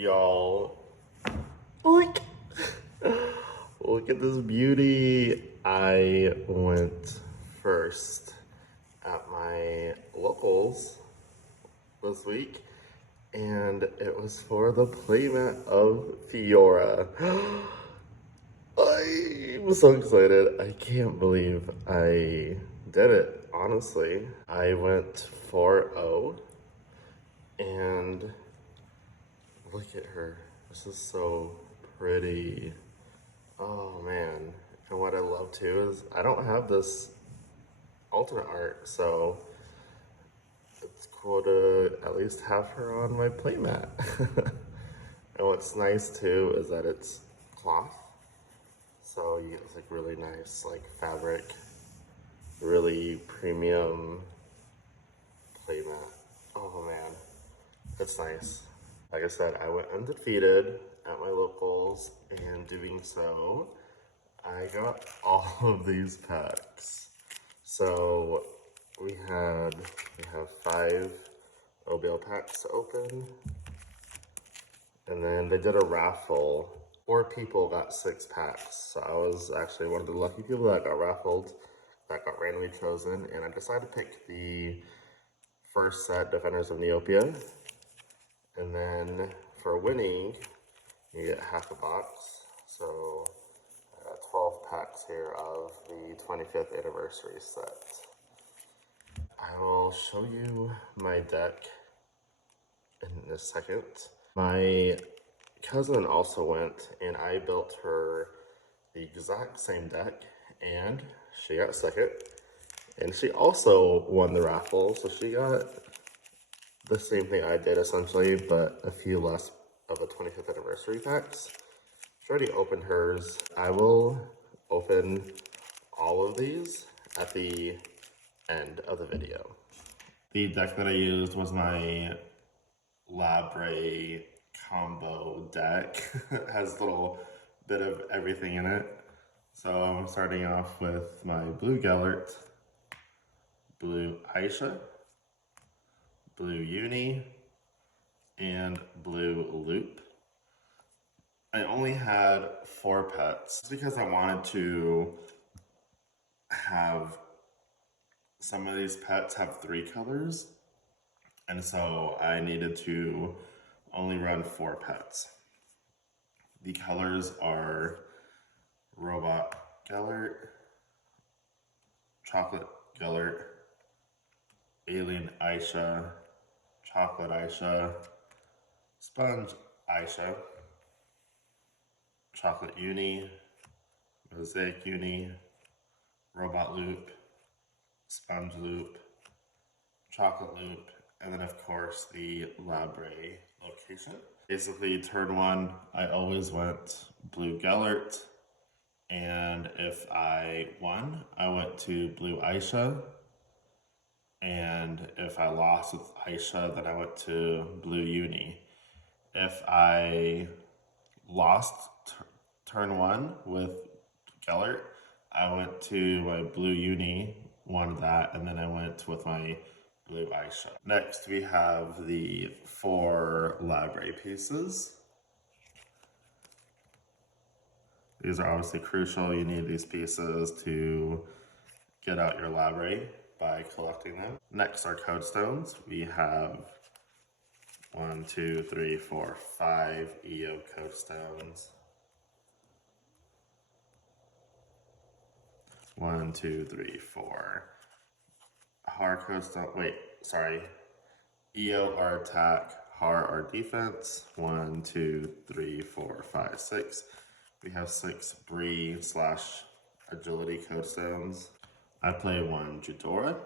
Y'all, look! Look at this beauty. I went first at my locals this week, and it was for the playmat of Fyora. I'm so excited. I can't believe I did it, honestly. I went 4-0, and look at her. This is so pretty. Oh man. And what I love too is I don't have this alternate art, so it's cool to at least have her on my playmat. And what's nice too is that it's cloth. So you get like really nice like fabric, really premium playmat. Oh man, it's nice. Like I said, I went undefeated at my locals, and doing so, I got all of these packs. So we have 5 OBL packs to open, and then they did a raffle. 4 people got 6 packs, so I was actually one of the lucky people that got raffled, that got randomly chosen, and I decided to pick the first set, Defenders of Neopets. And then for winning, you get half a box. So I got 12 packs here of the 25th anniversary set. I will show you my deck in a second. My cousin also went, and I built her the exact same deck, and she got second. And she also won the raffle, so she got the same thing I did essentially, but a few less of the 25th anniversary packs. She already opened hers. I will open all of these at the end of the video. The deck that I used was my Labre combo deck. It has a little bit of everything in it. So I'm starting off with my blue Gellert, blue Aisha, blue Uni, and blue Loop. I only had 4 pets because I wanted to have some of these pets have 3 colors, and so I needed to only run 4 pets. The colors are Robot Gellert, Chocolate Gellert, Alien Aisha, Chocolate Aisha, Sponge Aisha, Chocolate Uni, Mosaic Uni, Robot Loop, Sponge Loop, Chocolate Loop, and then of course the Labre location. Basically turn 1, I always went blue Gellert, and if I won, I went to blue Aisha. And if I lost with Aisha, then I went to blue Uni. If I lost turn 1 with Gellert, I went to my blue Uni, won that, and then I went with my blue Aisha. Next, we have the 4 Labre pieces. These are obviously crucial. You need these pieces to get out your Labre by collecting them. Next are code stones. We have 1, 2, 3, 4, 5 EO code stones. 1, 2, 3, 4. Har code stone. Wait, sorry. EO our attack, Har our defense. 1, 2, 3, 4, 5, 6. We have 6 Bree / agility code stones. I play 1 Judora,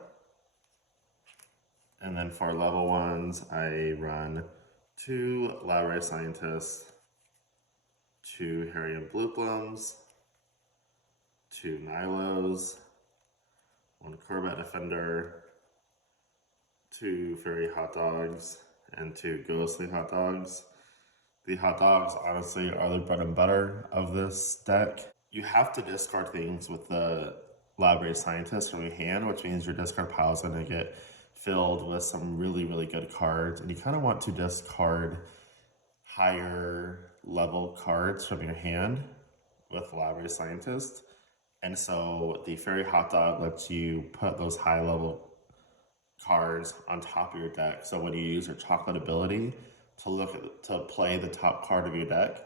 and then for level 1s, I run 2 Labre Scientists, 2 Harrium Blooplums, 2 Nilos, 1 Corvette Defender, 2 Fairy Hot Dogs, and 2 Ghostly Hot Dogs. The hot dogs honestly are the bread and butter of this deck. You have to discard things with the Labre Scientist from your hand, which means your discard pile is going to get filled with some really, really good cards. And you kind of want to discard higher level cards from your hand with Library Scientist. And so the Fairy Hot Dog lets you put those high level cards on top of your deck. So when you use your chocolate ability to play the top card of your deck,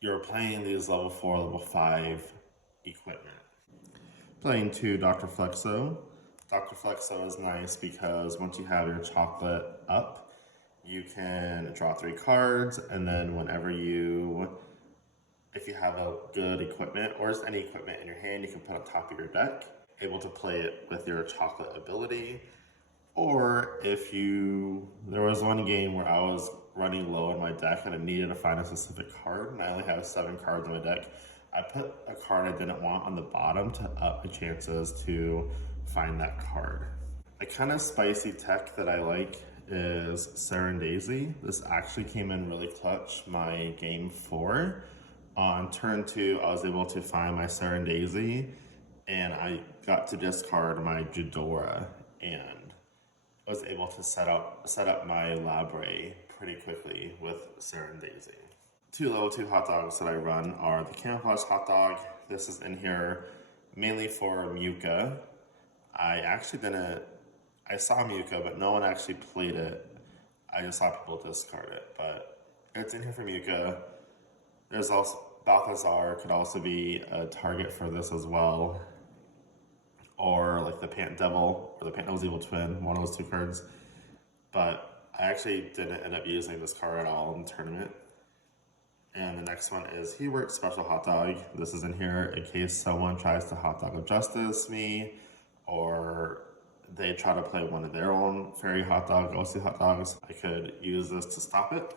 you're playing these level 4, level 5 equipment. Playing 2 Dr. Flexo. Dr. Flexo is nice because once you have your chocolate up, you can draw 3 cards, and then if you have a good equipment or just any equipment in your hand, you can put on top of your deck, able to play it with your chocolate ability. Or there was one game where I was running low in my deck and I needed to find a specific card, and I only have 7 cards in my deck. I put a card I didn't want on the bottom to up the chances to find that card. A kind of spicy tech that I like is Serendipity. This actually came in really clutch my game 4. On turn 2, I was able to find my Serendipity, and I got to discard my Judora, and I was able to set up my Library pretty quickly with Serendipity. 2 level 2 hot dogs that I run are the Camouflage Hot Dog. This is in here mainly for Muka. I saw Muka, but no one actually played it. I just saw people discard it, but it's in here for Muka. There's also Balthazar could also be a target for this as well. Or like the Pant Devil or the Pant Nose Evil Twin, one of those 2 cards. But I actually didn't end up using this card at all in the tournament. And the next one is Hubert Special Hot Dog. This is in here in case someone tries to Hot Dog of Justice me, or they try to play one of their own Fairy Hot Dog, OC Hot Dogs. I could use this to stop it.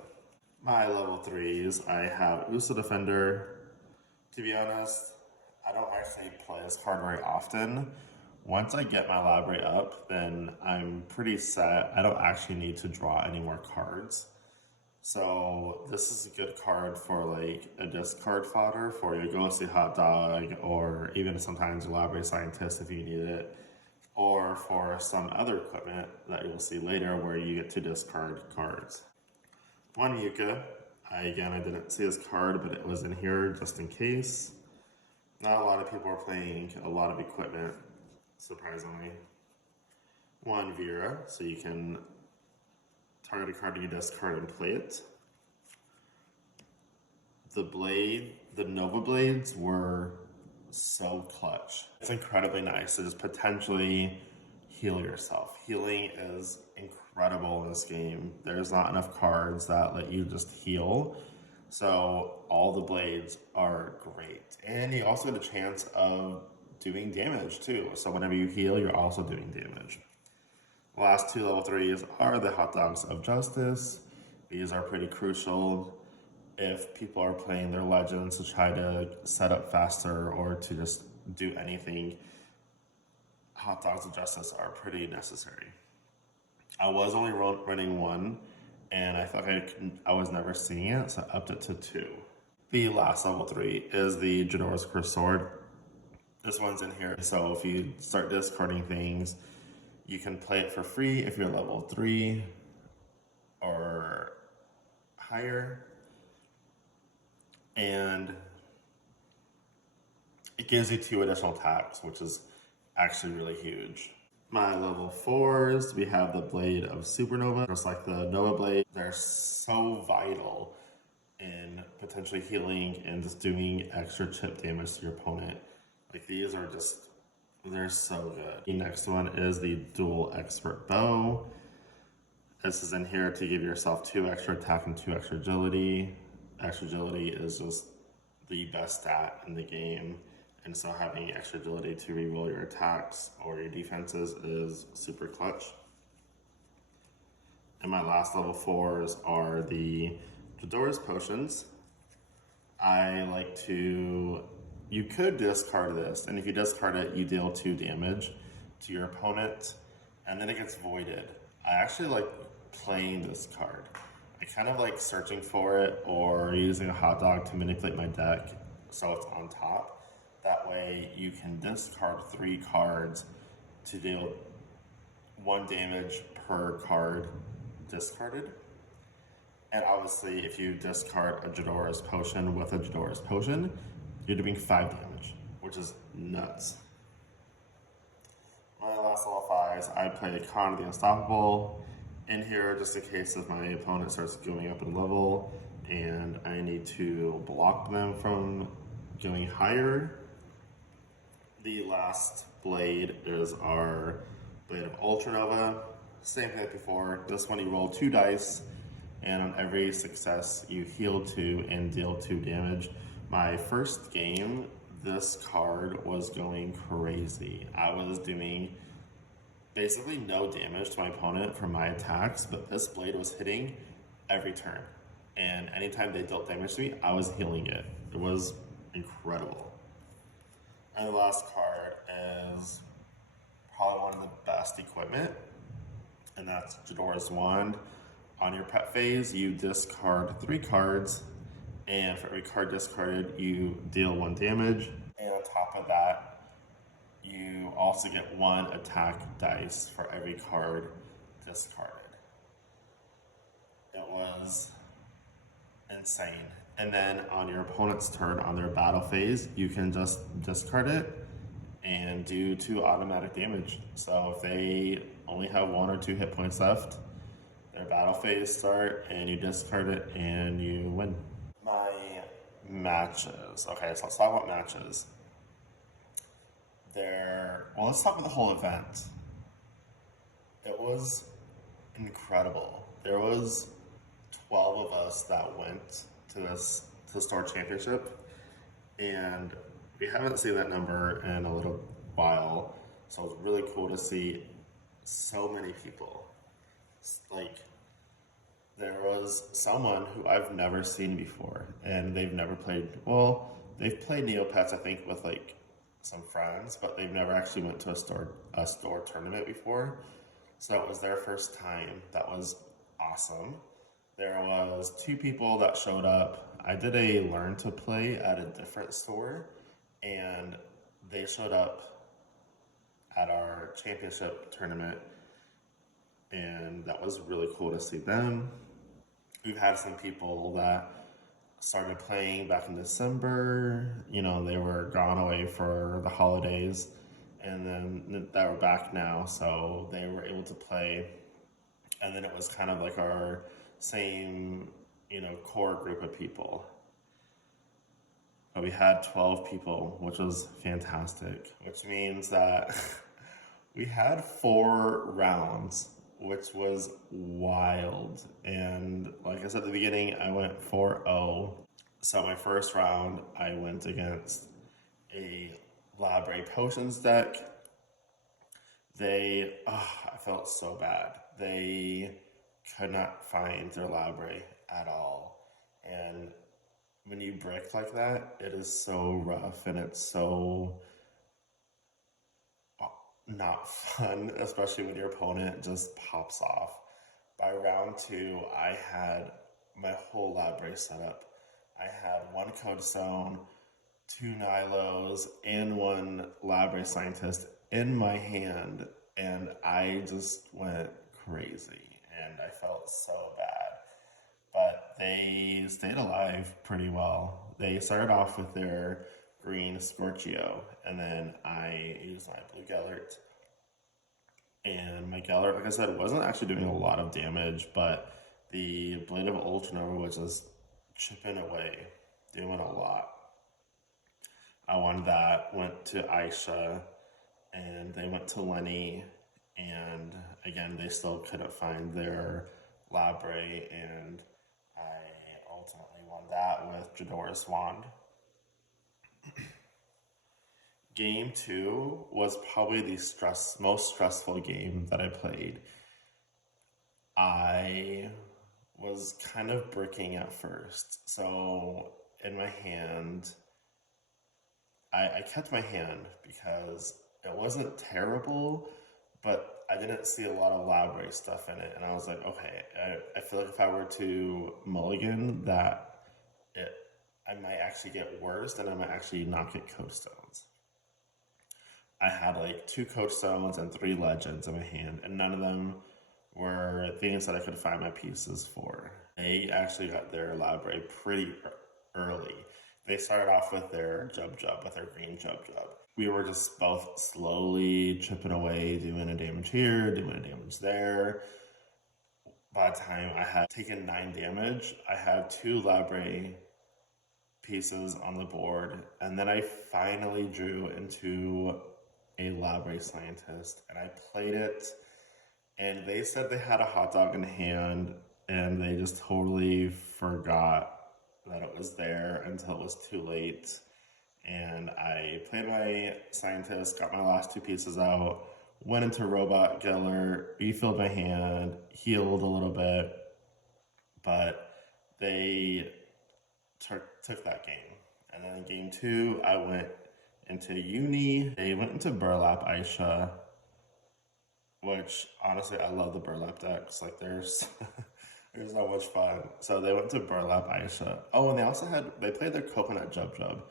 My level 3s, I have Uso Defender. To be honest, I don't actually play this card very often. Once I get my library up, then I'm pretty set. I don't actually need to draw any more cards. So this is a good card for like a discard fodder for your Ghostly Hot Dog, or even sometimes your Library Scientist if you need it, or for some other equipment that you'll see later where you get to discard cards. 1 Yuka. I didn't see this card, but it was in here just in case. Not a lot of people are playing a lot of equipment, surprisingly. 1 Vera, so you can target a card you discard and play it. The Nova Blades were so clutch. It's incredibly nice to just potentially heal yourself. Healing is incredible in this game. There's not enough cards that let you just heal. So all the blades are great. And you also get a chance of doing damage too. So whenever you heal, you're also doing damage. The last 2 level 3s are the Hot Dogs of Justice. These are pretty crucial if people are playing their legends to try to set up faster or to just do anything. Hot Dogs of Justice are pretty necessary. I was only running 1, and I thought I was never seeing it, so I upped it to 2. The last level 3 is the Jadora's Cursed Sword. This one's in here, so if you start discarding things, you can play it for free if you're level 3 or higher. And it gives you 2 additional attacks, which is actually really huge. My level 4s, we have the Blade of Supernova. Just like the Nova Blade, they're so vital in potentially healing and just doing extra chip damage to your opponent. Like these are just, they're so good. The next one is the Dual Expert Bow. This is in here to give yourself 2 extra attack and 2 extra agility. Extra agility is just the best stat in the game. And so having extra agility to reroll your attacks or your defenses is super clutch. And my last level 4s are the Jadora's Potions. You could discard this, and if you discard it, you deal 2 damage to your opponent, and then it gets voided. I actually like playing this card. I kind of like searching for it or using a hot dog to manipulate my deck so it's on top. That way you can discard 3 cards to deal 1 damage per card discarded. And obviously, if you discard a Jadora's Potion with a Jadora's Potion, you're doing 5 damage, which is nuts. My last level 5s, I play Con the Unstoppable in here just in case if my opponent starts going up in level and I need to block them from going higher. The last blade is our Blade of Ultranova. Same thing as before. This one you roll 2 dice, and on every success you heal 2 and deal 2 damage. My first game, this card was going crazy. I was doing basically no damage to my opponent from my attacks, but this blade was hitting every turn. And anytime they dealt damage to me, I was healing it. It was incredible. And the last card is probably one of the best equipment, and that's Jadora's Wand. On your prep phase, you discard 3 cards, and for every card discarded, you deal 1 damage. And on top of that, you also get 1 attack dice for every card discarded. It was insane. And then on your opponent's turn, on their battle phase, you can just discard it and do 2 automatic damage. So if they only have 1 or 2 hit points left, their battle phase start and you discard it and you win. My matches. Okay, so let's talk about matches. Well, let's talk about the whole event. It was incredible. There was 12 of us that went to the store championship, and we haven't seen that number in a little while, so it's really cool to see so many people. Like, there was someone who I've never seen before, and they've never played, well, they've played Neopets, I think, with like some friends, but they've never actually went to a store tournament before. So that was their first time. That was awesome. There was 2 people that showed up. I did a learn to play at a different store, and they showed up at our championship tournament, and that was really cool to see them. We've had some people that started playing back in December. You know, they were gone away for the holidays, and then they were back now, so they were able to play. And then it was kind of like our same, core group of people. But we had 12 people, which was fantastic, which means that we had 4 rounds, which was wild. And like I said at the beginning, I went 4-0. So my first round, I went against a Library Potions deck. I felt so bad. They could not find their library at all. And when you brick like that, it is so rough and it's so not fun, especially when your opponent just pops off. By round 2, I had my whole library set up. I had 1 Code Stone, 2 Nilos, and 1 Library Scientist in my hand, and I just went crazy, and I felt so bad. But they stayed alive pretty well. They started off with their green Scorchio, and then I used my blue Gellert. And my Gellert, like I said, wasn't actually doing a lot of damage, but the Blade of Ultranova was just chipping away, doing a lot. I won that, went to Aisha, and they went to Lenny, and again, they still couldn't find their library, and I ultimately won that with Jadora's Wand. Game 2 was probably the most stressful game that I played. I was kind of bricking at first. So in my hand, I kept my hand because it wasn't terrible, but I didn't see a lot of library stuff in it. And I was like, okay, I feel like if I were to mulligan that, I might actually get worse, and I might actually not get Code Stones. I had like 2 Code Stones and 3 Legends in my hand, and none of them were things that I could find my pieces for. They actually got their library pretty early. They started off with their Jub, with their green Jub. We were just both slowly chipping away, doing a damage here, doing a damage there. By the time I had taken 9 damage, I had 2 library pieces on the board, and then I finally drew into a library scientist, and I played it, and they said they had a hot dog in hand, and they just totally forgot that it was there until it was too late. And I played my scientist, got my last 2 pieces out, went into Robot Geller, refilled my hand, healed a little bit, but they took that game. And then in game 2, I went into Uni. They went into Burlap Aisha, which honestly, I love the Burlap decks. Like, there's there's so much fun. So they went to Burlap Aisha. Oh, and they played their Coconut Jub.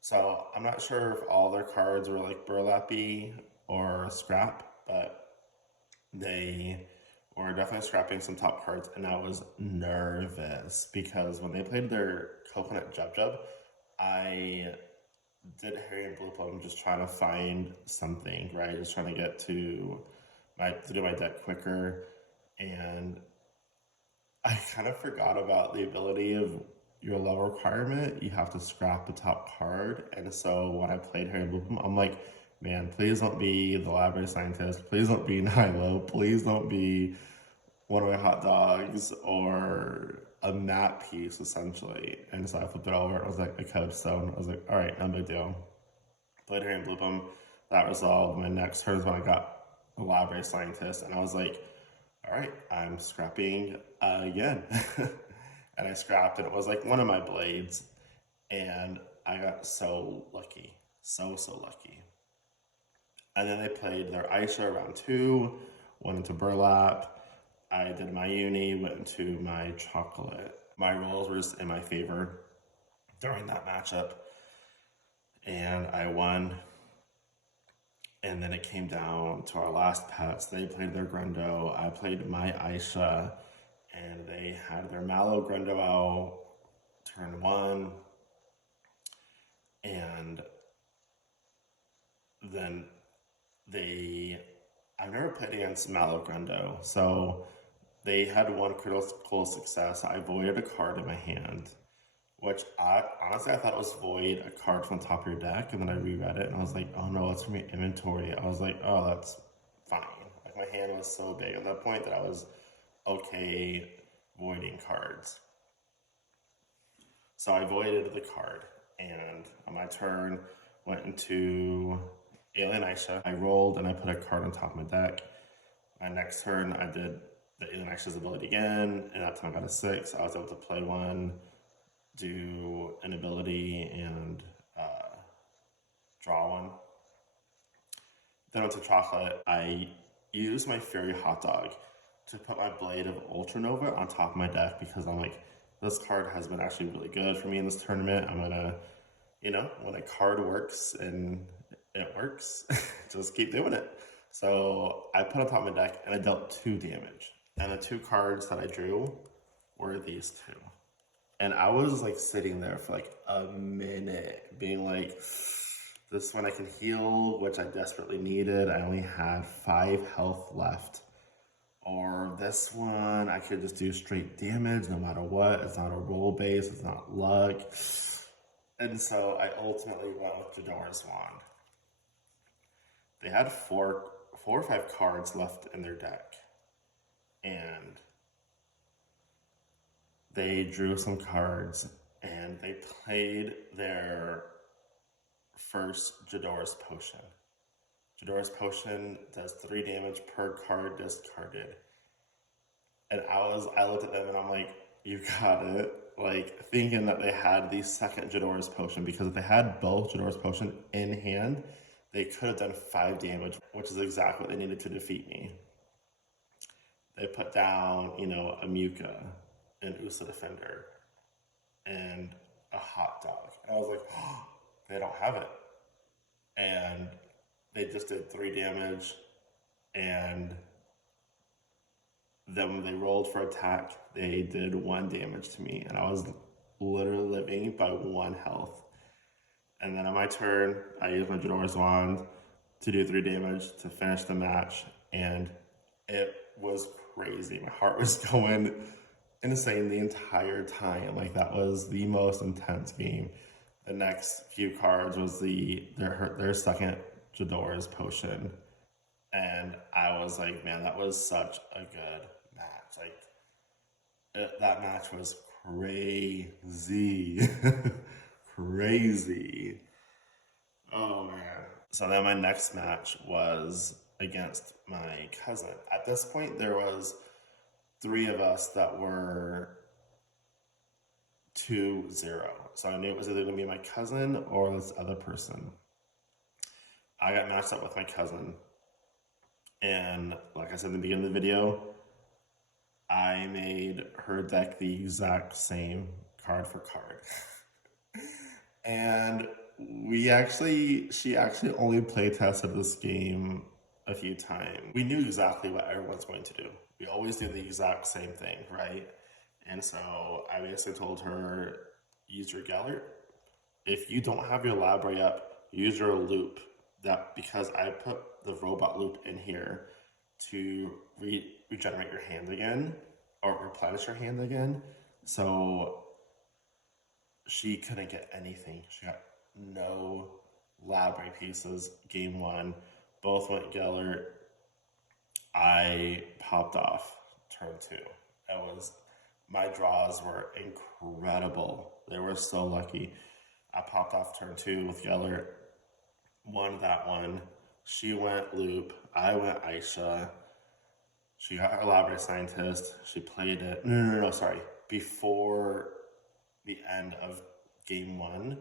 So I'm not sure if all their cards were like burlappy or scrap, but they were definitely scrapping some top cards, and I was nervous because when they played their Coconut Jub, I did Harry and Blue Plum just trying to find something, right? Just trying to get to do my deck quicker, and I kind of forgot about the ability of your level requirement. You have to scrap the top card, and so when I played Harry and Blue Plum, I'm like, man, please don't be the library scientist. Please don't be Nilo. Please don't be one of my hot dogs or a mat piece, essentially. And so I flipped it over. I was like, a code stone. I was like, all right, no big deal. Played Harry and Blue Plum. That resolved. My next turn is when I got the library scientist, and I was like, all right, I'm scrapping again. And I scrapped, and it was like one of my blades, and I got so lucky, so lucky. And then they played their Aisha round 2, went into Burlap. I did my Uni, went into my Chocolate. My rolls were just in my favor during that matchup, and I won. And then it came down to our last pets. They played their Grundo, I played my Aisha, and they had their Mallow Grundo out turn 1. And then I've never played against Mallow Grundo, so they had one critical success. I voided a card in my hand, which honestly I thought it was void a card from the top of your deck, and then I reread it and I was like, oh no, it's from your inventory. I was like, oh, that's fine. Like, my hand was so big at that point that I was okay voiding cards. So I voided the card, and on my turn went into Alien Aisha. I rolled and I put a card on top of my deck. My next turn I did the Alien Aisha's ability again, and that time I got a 6. I was able to play one, do an ability, and draw one. Then onto Chocolate, I used my Fury Hot Dog to put my Blade of Ultranova on top of my deck because I'm like, this card has been actually really good for me in this tournament. I'm gonna, when a card works and it works, just keep doing it. So I put on top of my deck and I dealt 2 damage. And the 2 cards that I drew were these 2. And I was like sitting there for like a minute being like, this one I can heal, which I desperately needed. I only had 5 health left. Or this one, I could just do straight damage no matter what. It's not a roll base, it's not luck. And so I ultimately went with Jadora's Wand. They had 4 or 5 cards left in their deck. And they drew some cards, and they played their first Jadora's Potion. Jadora's Potion does 3 damage per card discarded. And I looked at them and I'm like, you got it. Like, thinking that they had the second Jadora's Potion, because if they had both Jadora's Potion in hand, they could have done 5 damage, which is exactly what they needed to defeat me. They put down, a Muka, an USA Defender, and a Hot Dog. And I was like, oh, they don't have it. And they just did 3 damage, and then when they rolled for attack, they did 1 damage to me, and I was literally living by 1 health. And then on my turn, I used my Jadora's Wand to do 3 damage to finish the match, and it was crazy. My heart was going insane the entire time. Like, that was the most intense game. The next few cards was their second Jadora's Potion. And I was like, man, that was such a good match. Like, that match was crazy. Crazy. Oh, man. So then my next match was against my cousin. At this point, there was 3 of us that were 2-0. So I knew it was either going to be my cousin or this other person. I got matched up with my cousin. And like I said in the beginning of the video, I made her deck the exact same card for card. And she actually only play tested this game a few times. We knew exactly what everyone's going to do. We always do the exact same thing, right? And so I basically told her, use your Gellert. If you don't have your library up, use your loop. That because I put the robot loop in here to regenerate your hand again, or replenish your hand again. So she couldn't get anything. She got no library pieces game 1. Both went Gellert. I popped off turn 2. My draws were incredible. They were so lucky. I popped off turn 2 with Gellert. Won that one. She went loop. I went Aisha. She got her library scientist. She played it. No, sorry. Before the end of game 1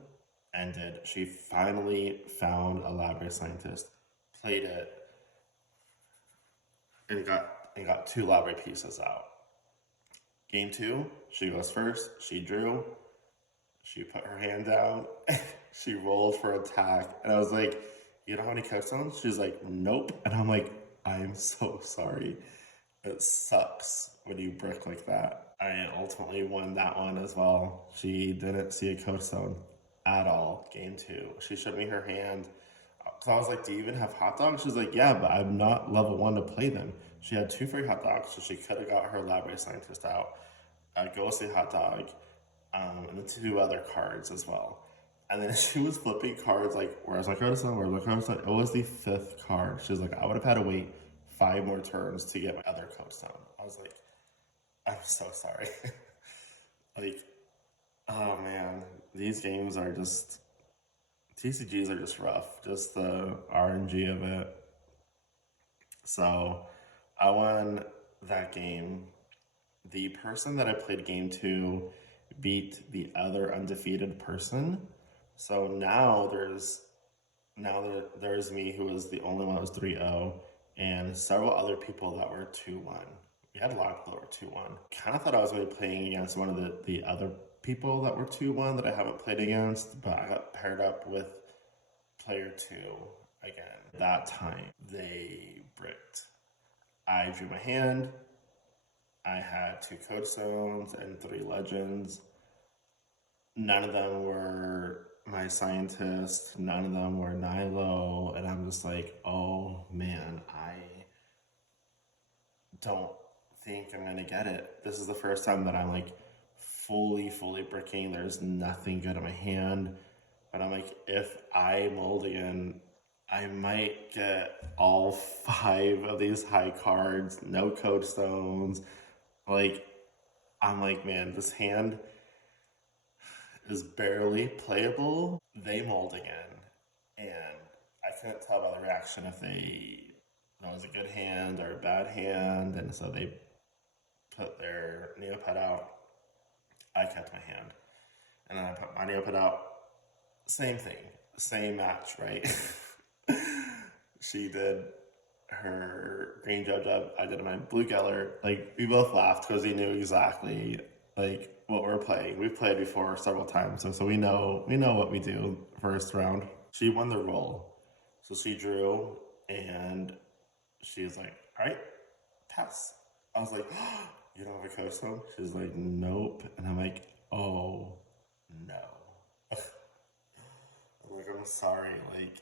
ended, she finally found a library scientist, played it, and got 2 library pieces out. Game 2, she goes first. She drew. She put her hand down. She rolled for attack. And I was like, you don't have any touchdowns? She's like, nope. And I'm like, I'm so sorry. It sucks when you brick like that. I ultimately won that one as well. She didn't see a coach zone at all. Game 2. She showed me her hand. So I was like, do you even have hot dogs? She's like, yeah, but I'm not level 1 to play them. She had 2 free hot dogs, so she could have got her library scientist out. Ghostly hot dog, and 2 other cards as well. And then she was flipping cards like, where's my coach zone? Where's my coach zone? It was the 5th card. She was like, I would have had to wait 5 more turns to get my other coach zone. I was like, I'm so sorry. Like, oh man, these games are just, TCGs are just rough, just the RNG of it. So I won that game. The person that I played game 2 beat the other undefeated person. So now there's me, who was the only one that was 3-0, and several other people that were 2-1. We had a lot of people that were 2-1. Kind of thought I was going to be playing against one of the other people that were 2-1 that I haven't played against, but I got paired up with player 2 again. That time, they bricked. I drew my hand. I had 2 code zones and 3 legends. None of them were my scientist. None of them were Nilo. And I'm just like, oh man, I don't think I'm gonna get it. This is the first time that I'm like fully bricking. There's nothing good in my hand. But I'm like, if I mold again, I might get all 5 of these high cards, no code stones. Like, I'm like, man, this hand is barely playable. They mold again, and I couldn't tell by the reaction if that was a good hand or a bad hand, and so they put their Neopet out. I kept my hand, and then I put my Neopet out. Same thing, same match, right? She did her green Jub, I did my blue Geller. Like, we both laughed because we knew exactly like what we're playing. We've played before several times, so we know what we do first round. She won the roll, so she drew, and she was like, all right, pass. I was like, oh, you don't have a coach stone? She's like, nope. And I'm like, oh no. I'm like, I'm sorry. Like,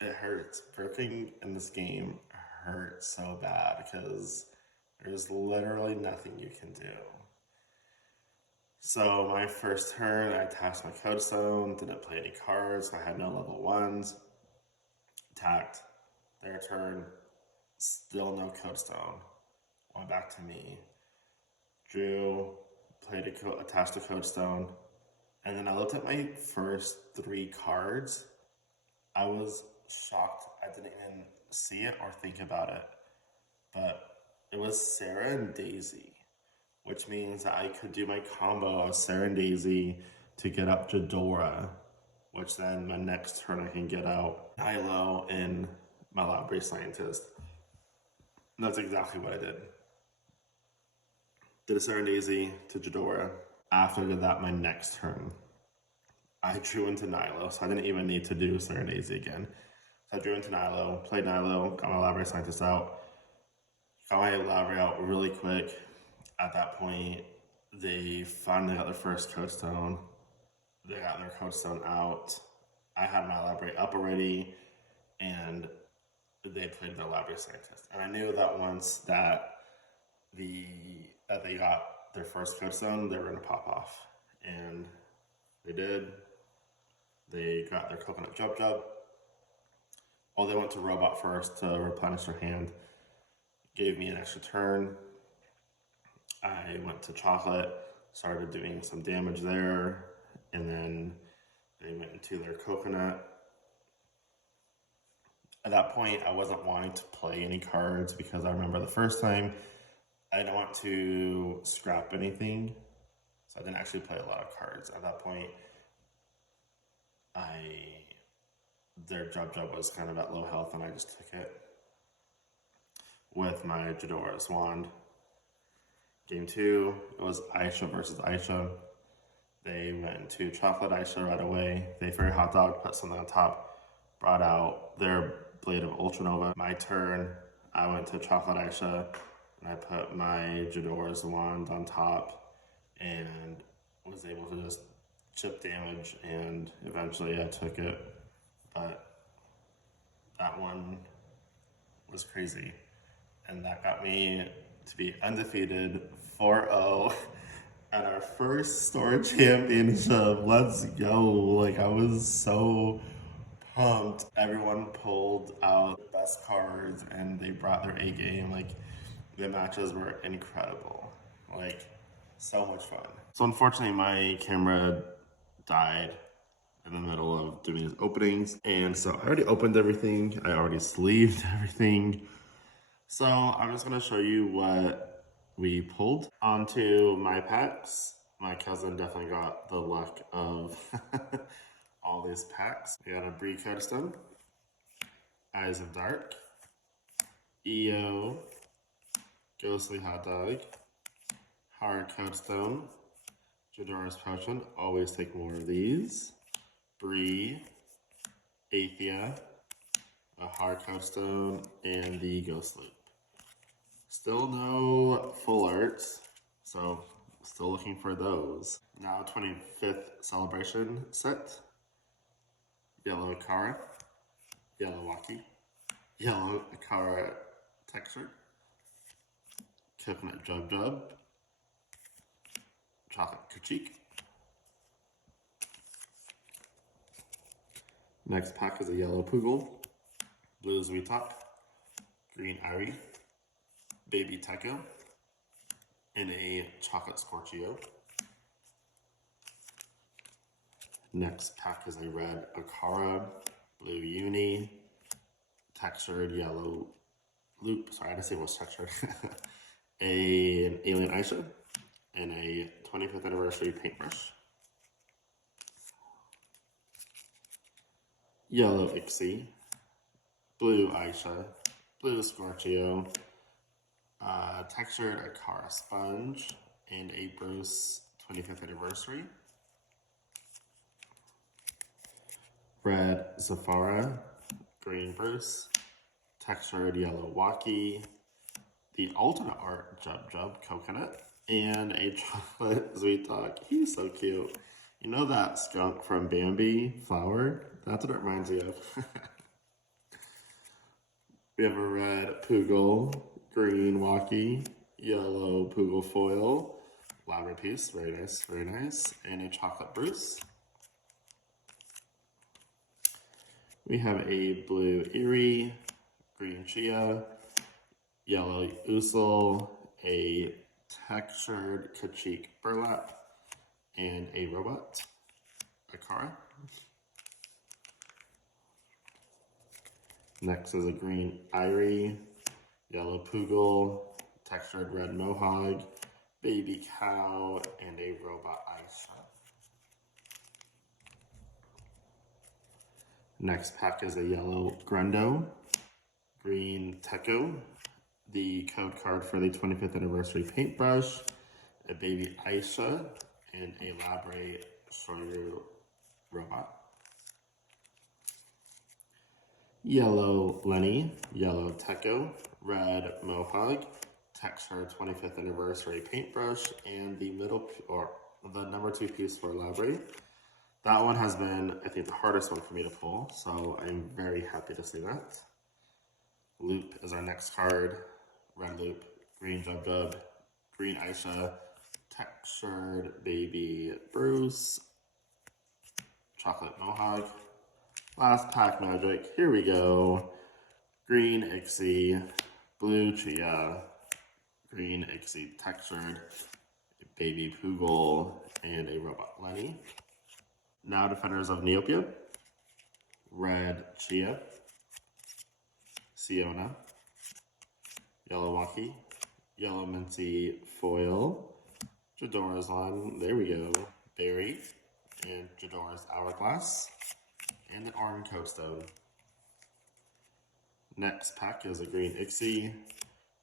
it hurts. Broken in this game hurts so bad because there's literally nothing you can do. So my first turn, I tapped my code stone, didn't play any cards, I had no level 1s. Attacked. Their turn, still no code stone. Went back to me. Drew, attached a code stone. And then I looked at my first 3 cards. I was shocked. I didn't even see it or think about it. But it was Sarah and Daisy, which means that I could do my combo of Sarah and Daisy to get up Jadora, which then my next turn I can get out Nilo and my library scientist. And that's exactly what I did. Did a Sarah and Daisy to Jadora. After I did that, my next turn, I drew into Nilo, so I didn't even need to do Sarah and Daisy again. So I drew into Nilo, played Nilo, got my library scientist out, got my library out really quick. At that point, they finally got their first code stone. They got their code stone out. I had my library up already, and they played their library scientist. And I knew that once that they got their first code stone, they were gonna pop off. And they did. They got their coconut jub. Oh, they went to robot first to replenish their hand. Gave me an extra turn. I went to chocolate, started doing some damage there, and then they went into their coconut. At that point, I wasn't wanting to play any cards because I remember the first time I didn't want to scrap anything, so I didn't actually play a lot of cards. At that point, their jub was kind of at low health, and I just took it with my Jadora's wand. Game 2, it was Aisha versus Aisha. They went into chocolate Aisha right away. They fairy hot dog, put something on top, brought out their blade of Ultranova. My turn, I went to chocolate Aisha, and I put my Jadora's wand on top, and was able to just chip damage, and eventually I took it. But that one was crazy, and that got me to be undefeated 4-0 at our first store championship. Let's go. Like, I was so pumped. Everyone pulled out the best cards and they brought their A game. Like, the matches were incredible. Like, so much fun. So unfortunately my camera died in the middle of doing his openings, and so I already opened everything. I already sleeved everything. So I'm just gonna show you what we pulled onto my packs. My cousin definitely got the luck of all these packs. We got a Bree Codestone, Eyes of Dark, EO, Ghostly Hot Dog, Hard Codestone, Jadora's Potion, always take more of these, Bree, Athea, a Hard Codestone, and the Ghost Loop. Still no full arts, so still looking for those. Now 25th celebration set. Yellow Akara, yellow Waki, yellow Akara texture, coconut jub, chocolate Kachik. Next pack is a yellow Poogle, blue Zuitok, green Irie, baby Tycho, and a chocolate Scorchio. Next pack is a red Akara, blue Uni, textured yellow Loop, sorry I had to say what's textured, an Alien Aisha, and a 25th anniversary paintbrush. Yellow Ixie, blue Aisha, blue Scorchio, textured Akara sponge, and a Bruce 25th anniversary. Red Zafara, green Bruce, textured yellow Waki, the alternate art Jub Jub Coconut, and a chocolate Sweet Talk. He's so cute. You know that skunk from Bambi flower? That's what it reminds me of. We have a red Poogle, green Walkie, yellow Poogle foil, Labra piece, very nice, and a chocolate Bruce. We have a blue Eerie, green Chia, yellow Usul, a textured Kachik Burlap, and a robot, Akara. Next is a green Irie, yellow Poogle, textured red Mohawk, baby cow, and a robot Aisha. Next pack is a yellow Grundo, green Techo, the code card for the 25th anniversary paintbrush, a baby Aisha, and a Labre Shoryu robot. Yellow Lenny, yellow Techo, red Mohawk, texture 25th anniversary paintbrush, and the the number 2 piece for Labre. That one has been, I think, the hardest one for me to pull, so I'm very happy to see that. Loop is our next card. Red Loop, green Jub Jub, green Aisha, textured baby Bruce, chocolate Mohawk. Last pack magic, here we go. Green Ixie, blue Chia, green Ixie textured, baby Poogle, and a robot Lenny. Now Defenders of Neopets, red Chia, Siona, yellow Waki, yellow Minty foil, Jadora's on, there we go, Berry, and Jadora's Hourglass, and an orange Codestone. Next pack is a green Ixie,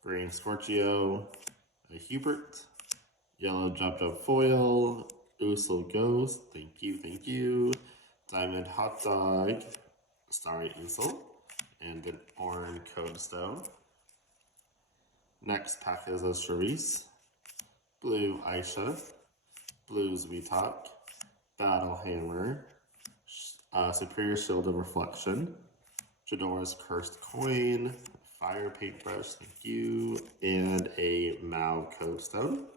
green Scorchio, a Hubert, yellow Jub Jub foil, Usul Ghost, thank you, Diamond Hot Dog, Starry Usul, and an orange Codestone. Next pack is a Charisse, blue Aisha, blue Zwitok, Battle Hammer, Superior Shield of Reflection, Jadora's Cursed Coin, Fire Paintbrush, thank you, and a Mao Codestone.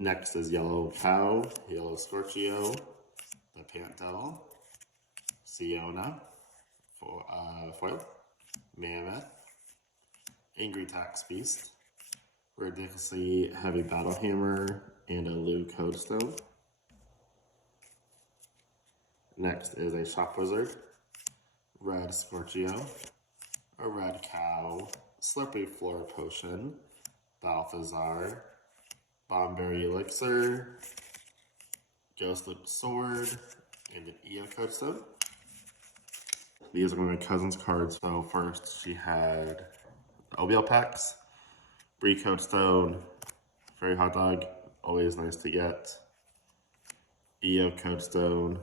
Next is yellow Cow, yellow Scorchio, the Pant Devil, Siona, foil, Mammoth, Angry Tax Beast, Ridiculously Heavy Battle Hammer, and a Lou Codestone. Next is a Shop Wizard, red Scorchio, a red Cow, Slippery Floor Potion, Balthazar, Bomberry Elixir, Ghost Loop Sword, and an EO Codestone. These are my cousin's cards. So first she had the OBL packs, Bree Codestone, Fairy Hot Dog, always nice to get, EO Codestone,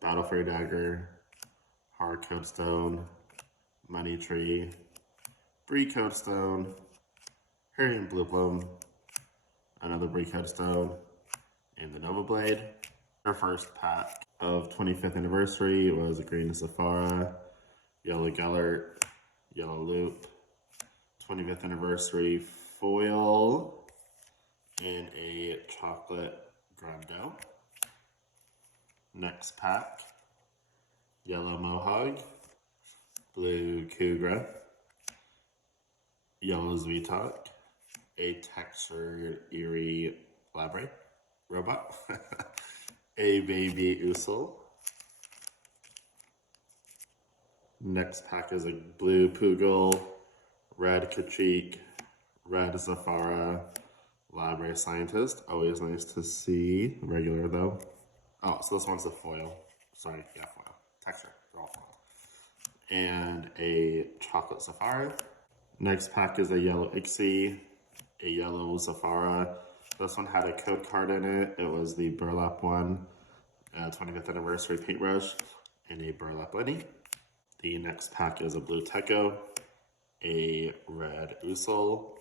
Battle Fairy Dagger, Hard Codestone, Money Tree, Bree Codestone, Harry and Blue Bloom, another Bree Codestone, and the Nova Blade. Our first pack of 25th anniversary was a green Zafara, yellow Gellert, yellow Loop, 25th anniversary foil, and a chocolate Grundo. Next pack, yellow Mohawk, blue Kugra, yellow Zwitok, a textured Eerie Labre robot, a baby Usul. Next pack is a blue Poogle, red Kachik, red Zafara, Labre Scientist. Always nice to see. Regular though. Oh, so this one's a foil. Sorry, yeah, foil. Texture, they're all foil. And a chocolate Zafara. Next pack is a yellow Ixie, a yellow Zafara. This one had a code card in it. It was the Burlap one, 25th anniversary paintbrush, and a Burlap Lenny. The next pack is a blue Techo, a red Usul,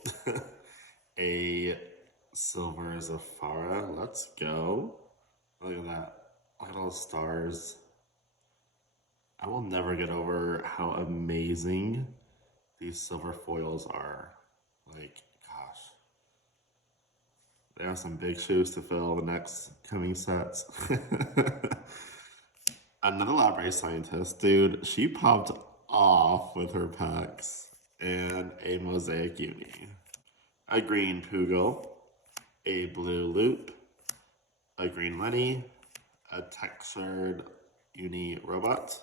a silver Zafara. Let's go. Look at that. Look at all the stars. I will never get over how amazing these silver foils are. Like, gosh. They have some big shoes to fill the next coming sets. Another library scientist, dude, she popped off with her packs and a mosaic uni, a green Poogle, a blue Loop, a green Lenny, a textured uni robot,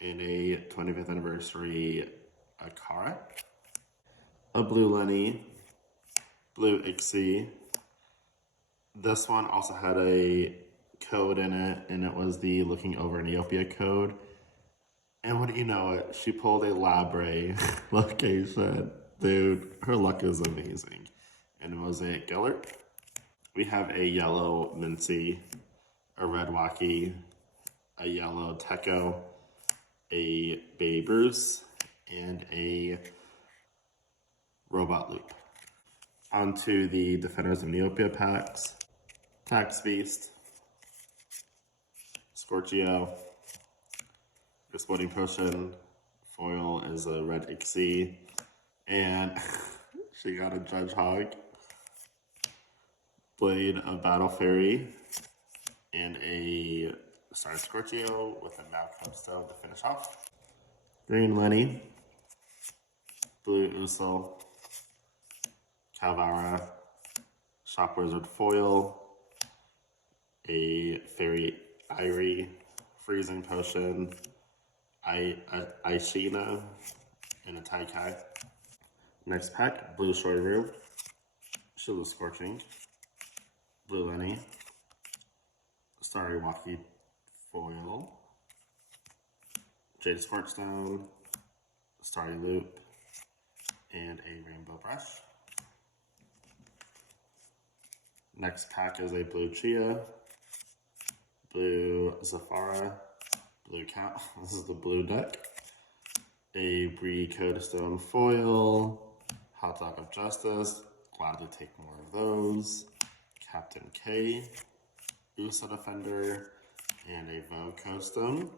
and a 25th anniversary Akara, a blue Lenny, blue Ixie. This one also had a code in it, and it was the Looking Over Neopia code. And wouldn't you know it, she pulled a Labre location. Dude, her luck is amazing. And a Mosaic Gellert. We have a yellow Mincy, a red Wacky, a yellow Techo, a Baby Bruce, and a Robot Loop. Onto the Defenders of Neopia packs. Tax Beast, Scorchio, Exploding Potion, foil is a red Ixie, and she got a Judge Hog, Blade of Battle Fairy, and a Star Scorchio with a Mount Cubstone to finish off. Green Lenny, Blue Usul, Calvara, Shop Wizard Foil, a Fairy Irie, Freezing Potion, Aishina, and a Taikai. Next pack, Blue Shorter, Shield of Scorching, Blue Lenny, Starry Wacky Foil, Jade Scorchstone, Starry Loop, and a Rainbow Brush. Next pack is a Blue Chia, Blue Zafara, Blue Cow, this is the blue deck, a Bree Codestone Foil, Hot Dog of Justice, glad to take more of those, Captain K, Usa Defender, and a Vogue Codestone.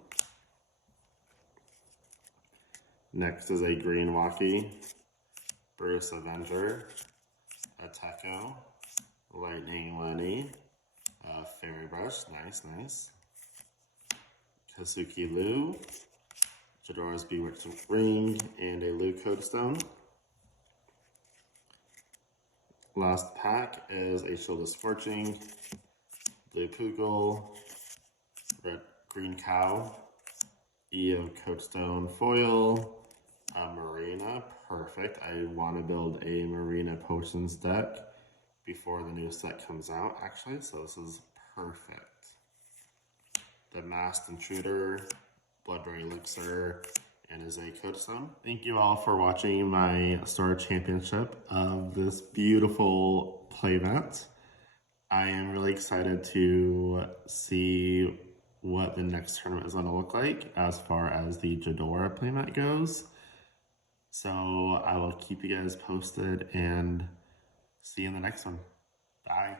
Next is a Green Wacky, Bruce Avenger, a Techo, Lightning Lenny, Fairy Brush, nice. Kazuki Lu, Jadora's Bewitched Ring, and a Lu Codestone. Last pack is a Shield of Scorching, Blue Poogle, Red Green Cow, EO Codestone Foil, Marina, perfect. I want to build a Marina Potions deck before the new set comes out, actually, so this is perfect. The Masked Intruder, Bloodberry Elixir, and is a Codestone. Thank you all for watching my Star Championship of this beautiful playmat. I am really excited to see what the next tournament is going to look like as far as the Jadora playmat goes. So I will keep you guys posted and see you in the next one. Bye.